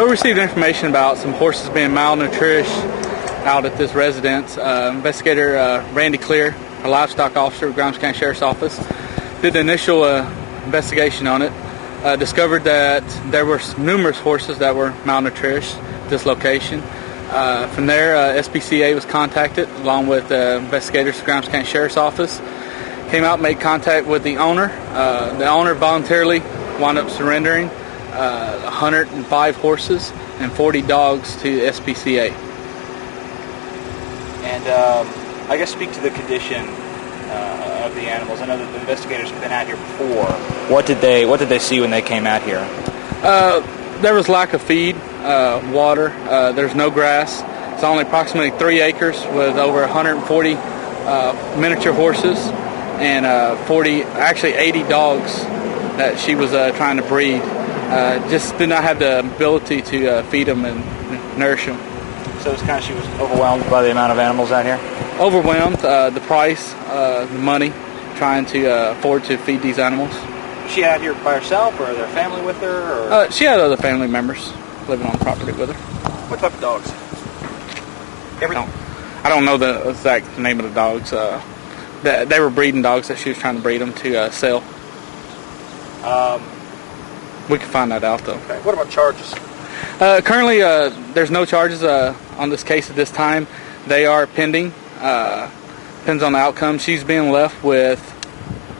We received information about some horses being malnourished out at this residence. Investigator Randy Clear, a livestock officer of Grimes County Sheriff's Office, did the initial investigation on it. Discovered that there were numerous horses that were malnourished at this location. From there, SPCA was contacted along with investigators of Grimes County Sheriff's Office. Came out and made contact with the owner. The owner voluntarily wound up surrendering 105 horses and 40 dogs to SPCA. And I guess speak to the condition of the animals. I know that the investigators have been out here before. What did they see when they came out here? There was lack of feed, water. There's no grass. It's only approximately 3 acres with over 140 miniature horses and 80 dogs that she was trying to breed. Just did not have the ability to feed them and nourish them. So it's she was overwhelmed by the amount of animals out here? Overwhelmed, the price, the money, trying to afford to feed these animals. Was she out here by herself, or their family with her? Or? She had other family members living on the property with her. What type of dogs? I don't know the exact name of the dogs. They were breeding dogs that she was trying to breed them to sell. We can find that out, though. Okay. What about charges? Currently, there's no charges on this case at this time. They are pending. Depends on the outcome. She's being left with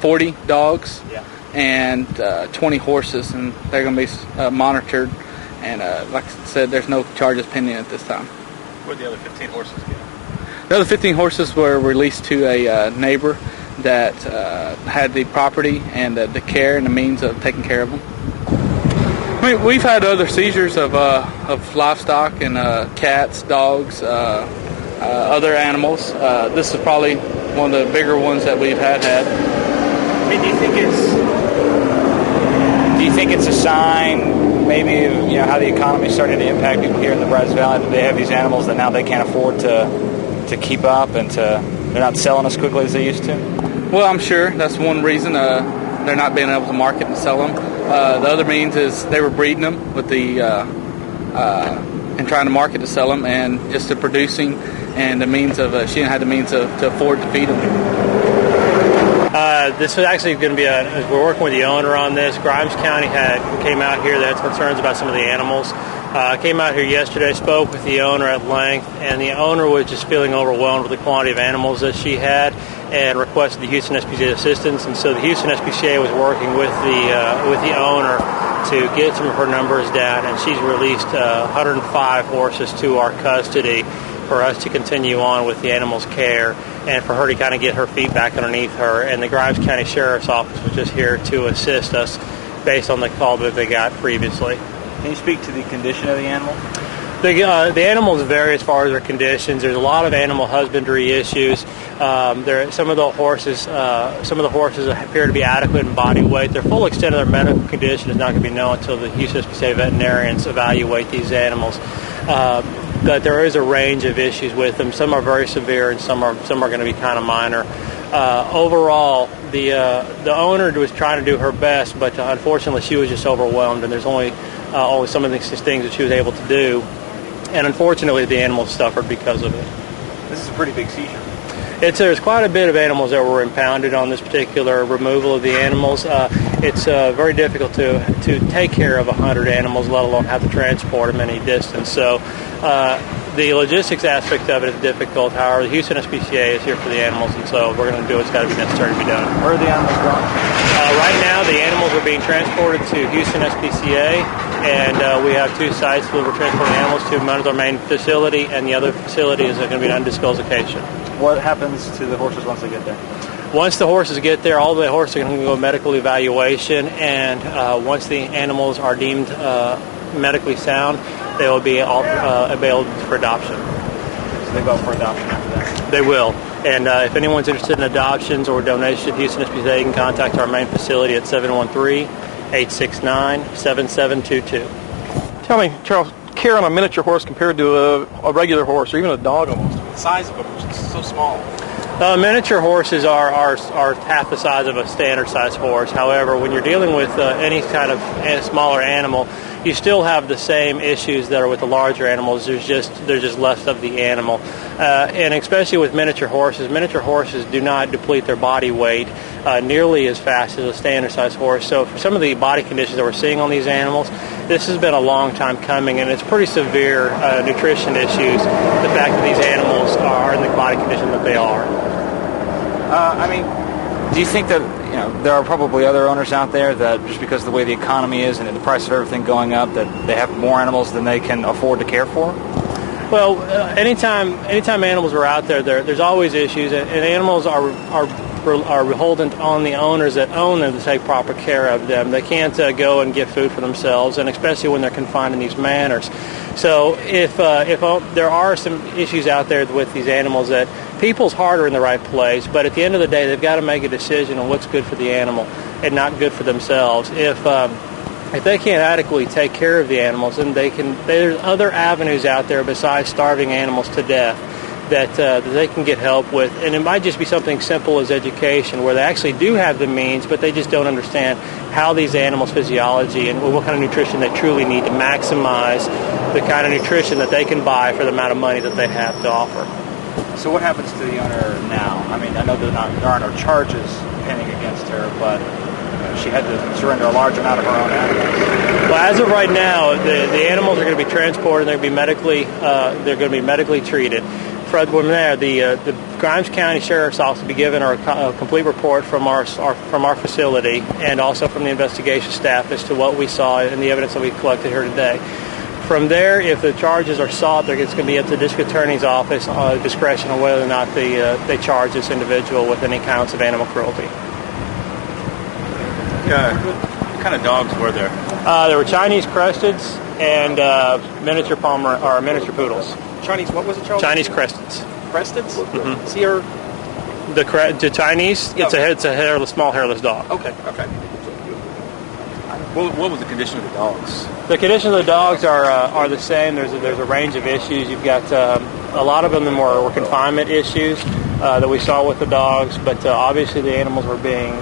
40 dogs and 20 horses, and they're going to be monitored. And like I said, there's no charges pending at this time. Where did the other 15 horses get? The other 15 horses were released to a neighbor that had the property and the care and the means of taking care of them. I mean, we've had other seizures of livestock and cats, dogs, other animals. This is probably one of the bigger ones that we've had. I mean, do you think it's a sign, maybe, of, how the economy is starting to impact people here in the Brazos Valley, that they have these animals that now they can't afford to keep up, and they're not selling as quickly as they used to? Well, I'm sure that's one reason they're not being able to market and sell them. The other means is they were breeding them with and trying to market to sell them, and just the producing and the means of she didn't have the means to afford to feed them. This is actually going to be we're working with the owner on this. Grimes County came out here. They had concerns about some of the animals. Came out here yesterday, spoke with the owner at length, and the owner was just feeling overwhelmed with the quantity of animals that she had, and requested the Houston SPCA assistance. And so the Houston SPCA was working with the owner to get some of her numbers down, and she's released 105 horses to our custody for us to continue on with the animals' care, and for her to kind of get her feet back underneath her. And the Grimes County Sheriff's Office was just here to assist us based on the call that they got previously. Can you speak to the condition of the animal? The animals vary as far as their conditions. There's a lot of animal husbandry issues. Some of the horses appear to be adequate in body weight. Their full extent of their medical condition is not going to be known until the Houston SPCA veterinarians evaluate these animals. But there is a range of issues with them. Some are very severe, and some are going to be kind of minor. Overall, the owner was trying to do her best, but unfortunately, she was just overwhelmed, and there's only some of these things that she was able to do. And unfortunately, the animals suffered because of it. This is a pretty big seizure. There's quite a bit of animals that were impounded on this particular removal of the animals. It's very difficult to take care of 100 animals, let alone have to transport them any distance. So the logistics aspect of it is difficult. However, the Houston SPCA is here for the animals, and so we're going to do what's got to be necessary to be done. Where are the animals going? Right now, the animals are being transported to Houston SPCA, and we have 2 sites where we're transporting animals to. One is our main facility, and the other facility is going to be an undisclosed location. What happens to the horses once they get there? Once the horses get there, all the horses are going to go medical evaluation, and once the animals are deemed medically sound, they will be available for adoption. So they go up for adoption after that? They will. And if anyone's interested in adoptions or donations to Houston SPCA, you can contact our main facility at 713-869-7722. Tell me, Charles, care on a miniature horse compared to a regular horse or even a dog almost? The size of them is so small. Miniature horses are half the size of a standard size horse. However, when you're dealing with any kind of smaller animal, you still have the same issues that are with the larger animals. There's just less of the animal, and especially with miniature horses do not deplete their body weight nearly as fast as a standard size horse. So for some of the body conditions that we're seeing on these animals, this has been a long time coming, and it's pretty severe nutrition issues. The fact that these animals are in the body condition that they are. Do you think that there are probably other owners out there that just because of the way the economy is and the price of everything going up, that they have more animals than they can afford to care for? Well, anytime animals are out there, there's always issues, and animals are beholden on the owners that own them to take proper care of them. They can't go and get food for themselves, and especially when they're confined in these manners. So if there are some issues out there with these animals, that people's heart are in the right place, but at the end of the day, they've got to make a decision on what's good for the animal and not good for themselves. If they can't adequately take care of the animals, then there's other avenues out there besides starving animals to death that they can get help with. And it might just be something simple as education, where they actually do have the means, but they just don't understand how these animals' physiology and what kind of nutrition they truly need to maximize the kind of nutrition that they can buy for the amount of money that they have to offer. So what happens to the owner now? I know there are no charges pending against her, but she had to surrender a large amount of her own animals. Well, as of right now, the animals are going to be transported. They're going to be medically treated. From there, the Grimes County Sheriff's Office will be given a complete report from our facility, and also from the investigation staff as to what we saw and the evidence that we collected here today. From there, if the charges are sought, it's going to be up to the district attorney's office discretion on whether or not they charge this individual with any counts of animal cruelty. What kind of dogs were there? There were Chinese cresteds and miniature poodles. Chinese, what was it, Charles? Chinese cresteds. Cresteds? Mm-hmm. See her? The Chinese, No. it's a small hairless dog. Okay. What was the condition of the dogs? The condition of the dogs are the same. There's a range of issues. You've got a lot of them were confinement issues that we saw with the dogs, but obviously those animals were being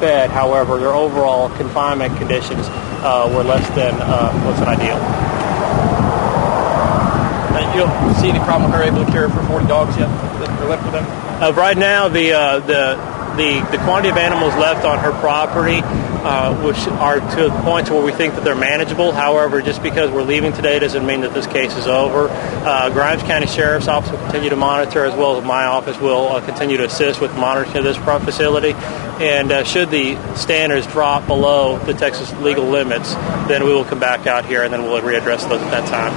fed. However, their overall confinement conditions were less than ideal. You don't see any problem with her able to care for 40 dogs yet that are left with them? Right now, the quantity of animals left on her property, which are to the point where we think that they're manageable. However, just because we're leaving today doesn't mean that this case is over. Grimes County Sheriff's Office will continue to monitor, as well as my office will continue to assist with monitoring of this facility. And should the standards drop below the Texas legal limits, then we will come back out here and then we'll readdress those at that time.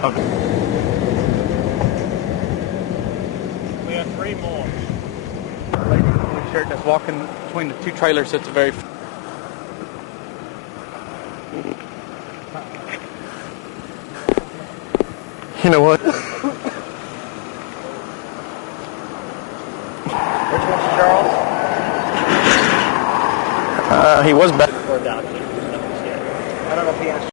Okay. We have 3 more. Lady in the blue shirt that's walking between the two trailers at the very. You know what? Which one's Charles? He was back. Or adopted? I don't know if he has